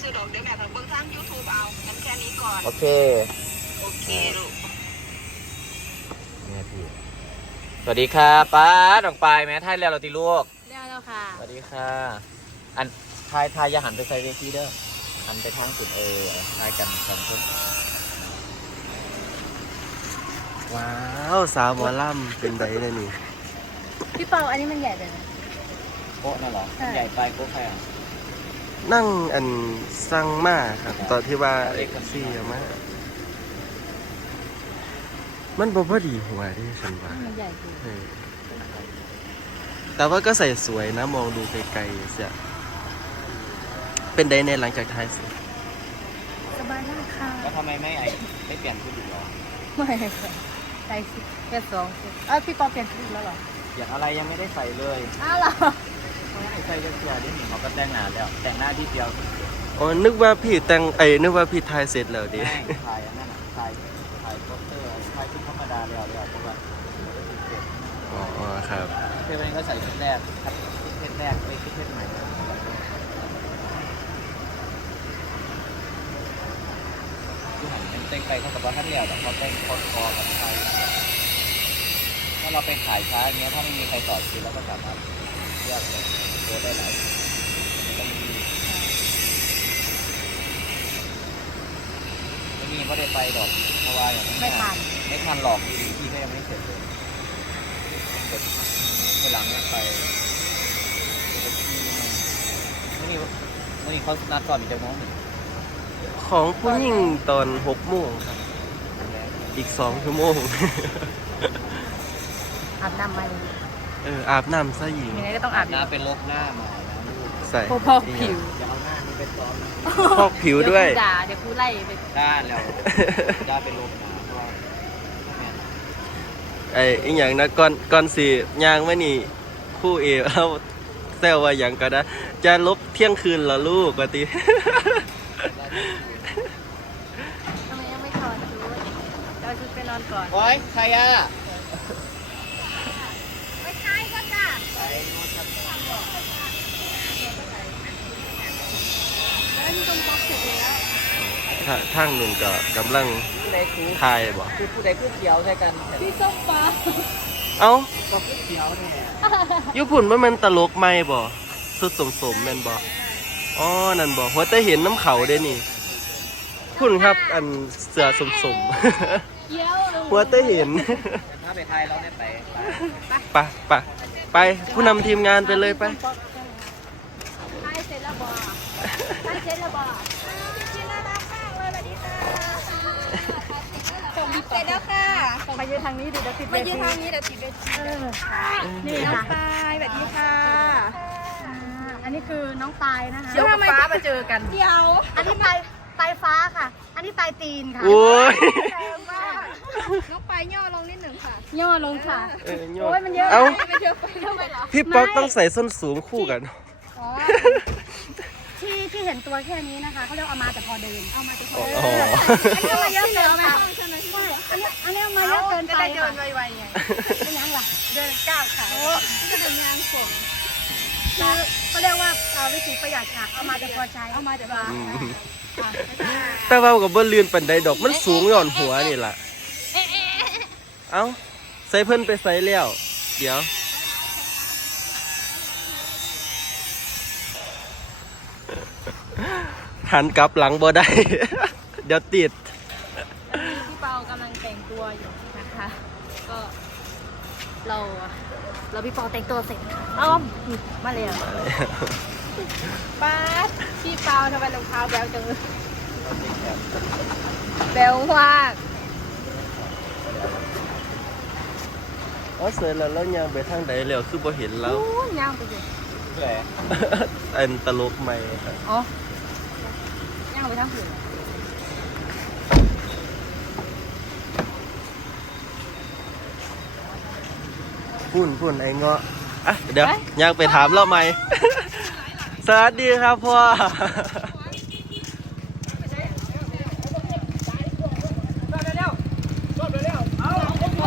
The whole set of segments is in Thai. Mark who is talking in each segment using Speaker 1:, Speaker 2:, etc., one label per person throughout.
Speaker 1: ซื้อดอกเดี๋ยวแม่ต้องเบิ่งทาง YouTube เอางั้นแค่นี้ก่อน
Speaker 2: โอเค
Speaker 1: โอเคลูก
Speaker 2: เนี่ยพี่สวัสดีค่ะป้าดอกปลายแม่ไทยแล้วเราตีลูก
Speaker 3: เรียกแล้วค่ะ
Speaker 2: สวัสดีค่ะอันทายอย่าหันไปใส่เวทีเด้อหันไปทางสุดทายกันสองคนว้าวสาวหมอลำเป็นไดเลยนี่
Speaker 3: พี่เปาอันนี้มันใหญ่เลยนะ
Speaker 2: โป๊ะนั่นเหรอใหญ่ไปโป๊ะใครอ่ะ
Speaker 4: นั่งอันสั่งมาครับตอนที่ว่าเอ็กซี่มามันบ่พอดีหัวที่ฉันว่า
Speaker 3: มันใหญ่จริง
Speaker 4: แต่ว่าก็ใส่สวยนะมองดูไกลๆเสียเป็นไดในหลังจากทายเสร็จ
Speaker 3: สบายมากค่ะ
Speaker 2: แล้วทำไมไม่เปลี่ยนชุดอีกหรอ
Speaker 3: ไม่ใส่แค่2 ชุดพี่เปาเปลี่ยนชุดแล้วหรอ
Speaker 2: อย่างอะไรยังไม่ได้ใส่เลย
Speaker 3: อ้าวเหรอ
Speaker 2: ไม่ใส่เสื้อที่หนึ่งเขาก็แต่งหน้าแล้วแต่งหน้าที่เดียว
Speaker 4: อ๋อนึกว่าพี่แต่งนึกว่าพี่ทายเสร็จแล้วดิ
Speaker 2: ถ่ายอันนั้นถ่ายโปสเตอร์ถ่ายชุดธรรมดาแล้วเพราะว่า
Speaker 4: อ๋อครับ
Speaker 2: เพื่อนก็ใส่ชุดแรกครับชุดแรกไปชุดใหม่ที่หันเป็นเต้นไกลเท่ากับว่าท่านเดียวแต่เขาเต้นคอกับไทยถ้าเราไปขายช้าอย่างเงี้ยถ้าไม่มีใครต่อคิวเราก็สามารถเลือกตัวได้หลายต้องมีก็ได้ไปดอกเพราะว่าอย่าง
Speaker 3: ไม่
Speaker 2: ทันหลอกดีที่ก็ยังไม่เสร็จเลยไปหลังไปวันนี้เขานัดก่อนอีกจะมอง
Speaker 4: ของผู้หญิงตอน6 โมงครับอีก2 ชั่วโมง
Speaker 3: อาบน้ำมา
Speaker 4: อาบน้ำซะหญิง
Speaker 3: ยังไงก็ต้องอาบ
Speaker 2: น้ำเป็นลบหน้ามา
Speaker 4: ใส่
Speaker 3: พอกผิว
Speaker 2: อย่าเอาหน้านี่เป็นซ้อม
Speaker 4: พอกผิวด้วย
Speaker 3: เดี๋ยวกูไล่ไป
Speaker 2: ด้านแล้วด้านเป็นลบนะเพราะว่า
Speaker 4: อีกอย่างนะก่อนสิยางไม่นี่คู่เอเราแซวว่าอย่างก็ได้จะลบเที่ยงคืนเหรอลูกปกติ
Speaker 3: ทำไมยังไม่ถอดชุดเอาชุดไปนอนก่อน
Speaker 2: โอ้ยใครอ่ะ
Speaker 3: ไม่ใช่ก็จ้ะแล้วที่ตรงบล็อกเสร็จแล้ว
Speaker 4: ทางนุ่นก็กำลังถ่ายบ่
Speaker 2: คือผู้ใดผู้เขียวใช่กัน
Speaker 3: พี่ส้มฟ้า
Speaker 4: เอ้า
Speaker 2: ก็ผู้เขียวเนี่ย
Speaker 4: ญี่ปุ่นมันตลกไหมบ่สุดสมแม่นบ่อ๋อนั่นบ่หัวแต่เห็นน้ำเขาเด้นี่คุณครับอันเสือสมหัวแต่เห็น
Speaker 2: ถ้าไปไทยเราเนี่ย
Speaker 4: ไปผู้นำทีมงานไปเลยไป
Speaker 3: ไทยเสร็จแล้วบ่ไทยเสร็จแล้วบ่พี่น่ารักมากเลยสวัสดีค่ะ
Speaker 1: เสร็จแล้วค่ะ
Speaker 3: ไปยืนทางนี้ดิเดี๋ยวติด
Speaker 1: ไปยืนทางนี้เดี๋ยวติดเวที
Speaker 3: นี่
Speaker 1: น้องปายสวัสดีค่ะ
Speaker 3: อันนี้คือน้องปายนะคะ
Speaker 1: เดี๋ยวกับฟ้ามาเจอกันเดี๋ยว
Speaker 3: อันนี้ปายฟ้าค่ะอันนี้ปายตีนค่ะ
Speaker 4: โอ้ย
Speaker 1: น้องปายย่อลงนิดหนึ่งค่ะ
Speaker 3: ย่อลงค่ะ
Speaker 4: โอ้
Speaker 3: ยมันเยอะ
Speaker 4: เอ้า
Speaker 1: ไม่เยอะไปเท่าไหร่หรอ
Speaker 4: พี่ป๊อกต้องใส่ส้นสูงคู่กัน
Speaker 3: ที่เห็นตัวแค่นี้นะคะเขาเรียกเอามาแต่พอเดิน
Speaker 1: เอามาแต่พอ
Speaker 3: อันนี้เอามาเยอะเกินไปอันนี้เอามาเยอะเกินไป
Speaker 1: เดินไวๆไง
Speaker 3: ไม่ยั้งหรอ
Speaker 1: เดินก้าวขาก็เดินยางส่ง
Speaker 3: คือเขาเรียกว่าวิธีประหยัดค่ะเอามาแต่พอใช้
Speaker 1: เอามาแต่พอ
Speaker 4: แต่ว่ากับบ่เลื่อนปันไดดอกมันสูงย่อนหัวนี่ล่ะเอ้าใส่เพิ่นไปใส่แล้วเดี๋ยวหันกลับหลังบ่ได้เดี๋ยวติด
Speaker 3: พี่เปากำลังแต่งตัวอยู่นะคะก็เราพี่เปาแต่งตัวเสร็จอ้อมมาเลย
Speaker 1: ป้าพี่เปาทำไมรองเท้าแบวจังแบวมาก
Speaker 4: เสร็จแล้วย่างไปทางใดแล้วคือบ่เห็นแล้ว
Speaker 3: ย่างไปอยู่
Speaker 2: แหละ
Speaker 4: อันตลกใหม่ครับ
Speaker 3: อ๋อย่างไปทางอื่น
Speaker 4: พุ่นไอ้เงาะเดี๋ยวย่างไปถามเราใหม่สวัสดีครับพ่อ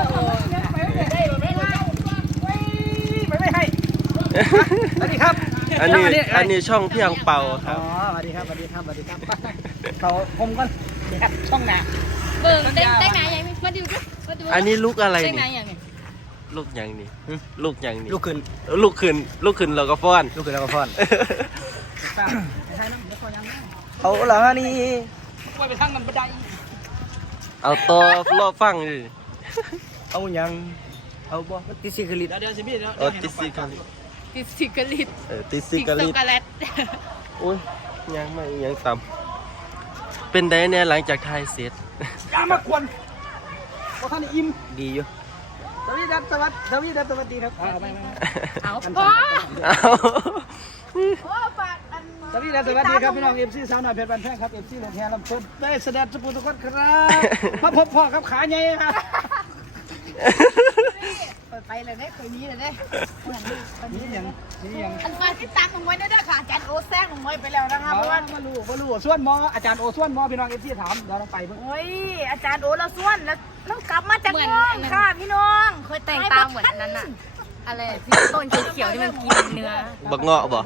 Speaker 2: สวัสดีครับ
Speaker 4: อันนี้ช่องเพียงเป่าค
Speaker 5: อ๋
Speaker 4: รั
Speaker 5: อบ สวัสดีครับสวัสดีครับสวัสดีครับเขาผมก็แบบช่องหนา
Speaker 1: เบิ่งเต้นไหนยังมาดูดิมาดู
Speaker 4: อันนี้ลูกอะไร
Speaker 1: เต้นไหน
Speaker 4: นี่
Speaker 1: ยังไง
Speaker 4: ลูกยังนี่ลูกยังนี่
Speaker 5: ลูกขึ้น
Speaker 4: ลูกขึ้นแล้วก็ฟ้อน
Speaker 5: ลูกขึ้นแล้วก็ฟ้อนเขาเหรอนี่ไปทางมันบันได
Speaker 4: เอาต่อรอฟังดิ
Speaker 5: เอายังเอาบ่ติซิคลิตเดี๋ยวสิพี่เดี๋ยว
Speaker 4: เอาติดซิกัน
Speaker 1: ติดสิกลิต
Speaker 4: ติดซิ
Speaker 1: ติด
Speaker 4: กัน
Speaker 1: ช็
Speaker 4: ลิ
Speaker 1: อกโกแลต
Speaker 4: โอ้ยยังไม่ยังต่ำเป็นได้เนี่ยหลังจากถ่ายเสร็จ
Speaker 5: อย่ามากวนเพราะท่านอิ่มดีอยู่สวัสดีครับสวัสดีครับเอาไป
Speaker 1: เอาพ่อ
Speaker 4: เอา
Speaker 1: โอ้ฝากอัน
Speaker 5: สวัสดีครับพี่น้องเอฟซีสาวหน่อยเพชรบันแพงครับเอฟซีหลงแฮลำเพิ่นได้แสดงสปูทุกคนครับมาพบพ่อครับขาใหญ่ครับ
Speaker 1: ไปเลยได้เคยมีเลยได้
Speaker 5: นี่ยังนี่ยัง
Speaker 1: อันมาที่ตังของไว้ได้ด้วยค่ะอาจารย์โอแซงของไว้ไปแล้วนะคะเพราะว่า
Speaker 5: มาลู่ส่วนมออาจารย์โอส่วนมอพี่น้องเอฟซีถามเดี๋ยวเราไปเพิ่ง
Speaker 3: โอ้ยอาจารย์โอเราส่วนแล้วกลับมาจากน้องค่ะพี่น้องเคย
Speaker 1: แต่งตามเหมือนนั้นน่ะอะไรที่ต้นเขียวๆที่มันกินเนื้อ
Speaker 4: บักเงาะบ่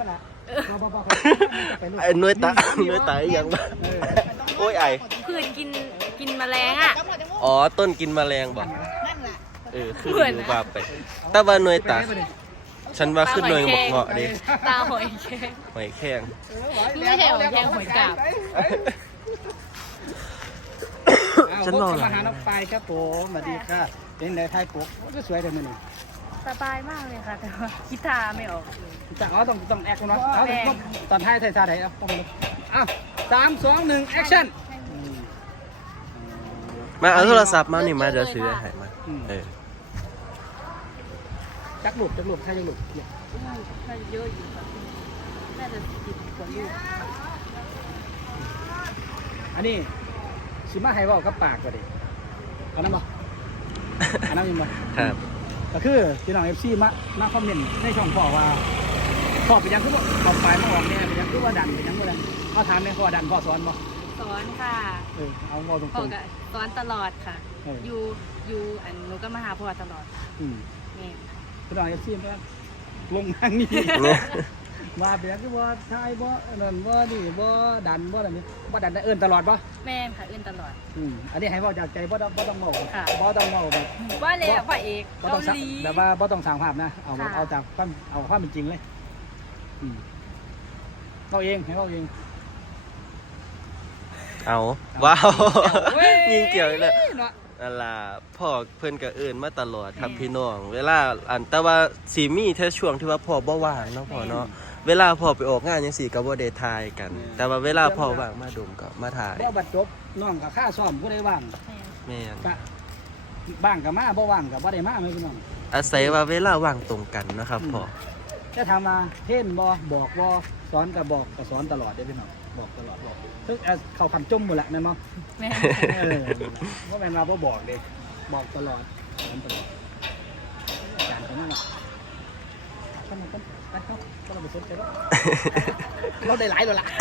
Speaker 4: ไอ้น้อยตายังบ่โอ้ยไอ
Speaker 1: พืชกินแมลงอ่ะ
Speaker 4: อ๋อต้นกินแมลงบ่
Speaker 1: นั่นแหละ
Speaker 4: คือ
Speaker 1: เหมือน
Speaker 4: อยู่
Speaker 1: นะ
Speaker 4: ว่าไป แต่ว่าหน่วยตาฉันว่าขึ้นหน่วยบักเงาะดิ
Speaker 1: ตาหอยแครง
Speaker 4: หอยแข้ง
Speaker 1: ไม่ใช่หอยแครงหอยกาบ
Speaker 5: ฉันบอกมาหาน้องปายครับผมสวัสดีค่ะเป็นไงไทยปุ๊กก็สวยเลยมึงนี่
Speaker 3: สบายมากเลยค่ะแต่ว่ากีตาร์ไม่ออกเลย
Speaker 5: จะเอาต้องแอคเนาะเอาตอนท้ายไทยซาไทยเอาต้องมาอ้าว3 2 1แอคชั่น
Speaker 4: มาเอาโทรศัพท์มานี่มาเดี๋ยวซื้อให้มาเออ
Speaker 5: จักหลุดใช่จักหลุด
Speaker 3: น่าจะเยอะอยู่ค่ะน่าจะ10 กว่าลูก
Speaker 5: อันนี้สิมาให้ว่ากับปากก็ดิเอาน้ำบ่อันนั้นยังบ่
Speaker 4: ครับ
Speaker 5: ก็คือพี่น้อง FC มาคอมเมนต์ในช่องพ่อว่าพ่อเป็นยังคือบ่พ่อปลายมาออกเนี่ยเป็นยังคือว่าดันเป็นยังบ่ดันเขาถามแม่พ่อดันพ่อสอนบ่
Speaker 3: สอนค่ะ
Speaker 5: เอาบ่ตร
Speaker 3: พ่อง ก็สอนตลอดค่ะ
Speaker 5: เออ
Speaker 3: อยู่อันหนูก็มาหาพ่อตลอด
Speaker 5: ๆอืม
Speaker 3: นี่
Speaker 5: พี่น้อง FC มาลงทางนี้ มาเป็นยังคือบ่ทายบ่นั่นบ่นี่บ่ดันบ่อะไรนี่บ่ดันได้เอิ้นตลอดบ่
Speaker 3: แม่ค่ะเอื้นตลอด
Speaker 5: อันนี้ให้เว้าจากใจบ่ต้องเว้า
Speaker 3: ค่ะ
Speaker 5: บ่ต้องเว้าแบบ
Speaker 3: ว่าเลยพระเอก
Speaker 5: บ่
Speaker 3: เกา
Speaker 5: ต้อง
Speaker 3: หลี
Speaker 5: แบบว่าบ่ต้องสร้างภาพนะเอา
Speaker 3: ค่ะ
Speaker 5: เอาจากความเป็นจริงเลยเราเองให้เราเอง
Speaker 4: เอาว้าว
Speaker 5: เว้ย
Speaker 4: ยิงเกี่ยวเลย
Speaker 5: เนาะ
Speaker 4: นั่นล่ะพ่อเพิ่นก็เอิ้นมาตลอดครับพี่น้อง เวลาแต่ว่าสิมีแค่ช่วงที่ว่าพ่อบ่ว่างเนาะพ่อเนาะเวลาพ่อไปออกงานจังซี่ก็บ่ได้ถ่ายกัน แต่ว่าเวลาพ่อว่างมาดมก็มาถ่าย
Speaker 5: บ่บัดจบน้องกับค่าซ่อมบ่ได้ว่าง
Speaker 4: แม่น
Speaker 5: ก็บ้างกับมาบ่ว่างกับบ่ได้มาแม่พี่น้อง
Speaker 4: อาศัยว่าเวลาว่างตรงกันนะครับพ่อ
Speaker 5: จะถามมาเทศบ่บอกบ่สอนก็บอกก็สอนตลอดเด้อพี่น้องบอกตลอดบอกคือเข้าคำจมหมดละแม่นบ่
Speaker 3: แม่
Speaker 5: บ่แม่นว่าบ่บอกเด้บอกตลอดสอนตลอดอาจารย์คนนี้เนาะเข้ามากันไปเข้าก็เราไปสนใจแล้วเราได้หลายแล้วล่ะ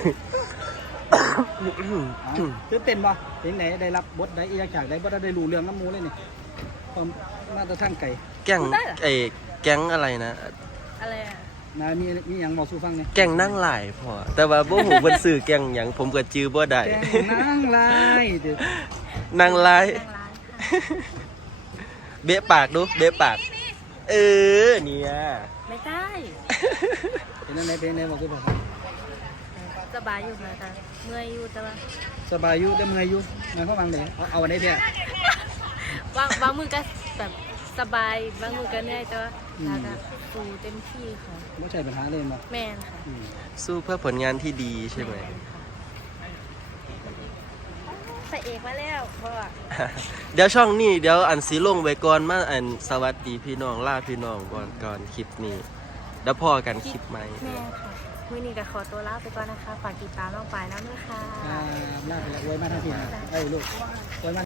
Speaker 5: ตื่นเต้นบ่เพลงไหนได้รับบทได้อีกจากได้บ่ได้รู้เรื่องน้ำมูเลยนี่ความมาตรฐานไก่
Speaker 4: แก๊งแก๊งอะไรนะ
Speaker 3: อะไรอ่ะ
Speaker 5: นะมีหยังบอกสู่ฟังนี่
Speaker 4: แก๊งนั่งหลายพ่อแต่ว่าบ่ฮู้เพิ่นซื้อแก๊งหยังผมก็จื้อบ่ได้
Speaker 5: แกงนางลายเด้อ
Speaker 4: นั่งหลาย
Speaker 3: นั่งร้านค่ะ
Speaker 4: เบะปากดูเบะปากเนี่ย
Speaker 3: ไม่ได้
Speaker 5: เป็นจังไดเป็นจังไดบอกคือบ่
Speaker 3: สบายอยู่นะคะเมื่อยอยู่แต่ว่า
Speaker 5: สบายอยู่แต่เมื่อยอยู่หมายความว่าไดเอาอันใดแท้
Speaker 3: บางมือก็แบบสบายบางมือก็เหนื่อยแต่ว่าเราจะสู้เต็มที่ค่ะ
Speaker 5: บ่ใช่ปัญหาเลยบ่
Speaker 3: แม่นค่ะ
Speaker 4: สู้เพื่อผลงานที่ดีใช่ไหม
Speaker 3: พระเอกมาแล้วพ่อ
Speaker 4: เดี๋ยวช่องนี้เดี๋ยวอันสีลงไว้ก่อนมาอันสวัสดีพี่น้องลาพี่น้องก่อนคลิปนี้แล้วพอกันคลิปใหม่
Speaker 3: แม่ค่ะมื้อนี้ก็ขอตัวลาไปก่อนนะคะฝากติดตามน้องปายน้ำด้วยค่ะ
Speaker 5: ลาไปแล้วอวยมาทั้งทีนะเอ้ยลูกอวยมา